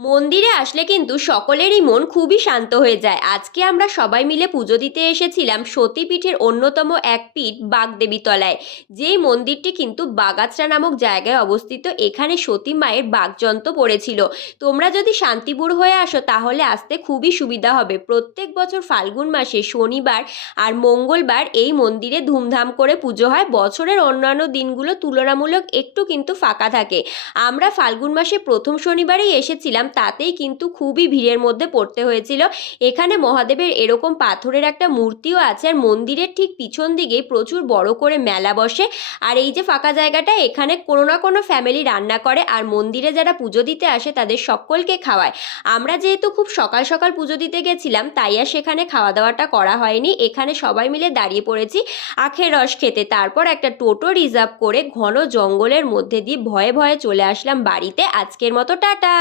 মন্দিরে আসলে কিন্তু সকলেরই মন খুবই শান্ত হয়ে যায়। আজকে আমরা সবাই মিলে পুজো দিতে এসেছিলাম সতীপীঠের অন্যতম এক পীঠ বাগদেবীতলায়। যেই মন্দিরটি কিন্তু বাগাছড়া নামক জায়গায় অবস্থিত। এখানে সতী মায়ের বাগযন্ত্র পড়েছিল। তোমরা যদি শান্তিপুর হয়ে আসো তাহলে আসতে খুবই সুবিধা হবে। প্রত্যেক বছর ফাল্গুন মাসে শনিবার আর মঙ্গলবার এই মন্দিরে ধুমধাম করে পুজো হয়। বছরের অন্যান্য দিনগুলো তুলনামূলক একটু কিন্তু ফাঁকা থাকে। আমরা ফাল্গুন মাসে প্রথম শনিবারেই এসেছিলাম, তাতেই কিন্তু খুবই ভিড়ের মধ্যে পড়তে হয়েছিল। এখানে মহাদেবের এরকম পাথরের একটা মূর্তিও আছে, আর মন্দিরের ঠিক পিছন দিকে প্রচুর বড় করে মেলা বসে। আর এই যে ফাঁকা জায়গাটা, এখানে কোনো না কোনো ফ্যামিলি রান্না করে আর মন্দিরে যারা পুজো দিতে আসে তাদের সকলকে খাওয়ায়। আমরা যেহেতু খুব সকাল সকাল পুজো দিতে গেছিলাম, তাই আর সেখানে খাওয়া দাওয়াটা করা হয়নি। এখানে সবাই মিলে দাঁড়িয়ে পড়েছি আখের রস খেতে। তারপর একটা টোটো রিজার্ভ করে ঘন জঙ্গলের মধ্যে দিয়ে ভয়ে ভয়ে চলে আসলাম বাড়িতে। আজকের মতো টাটা।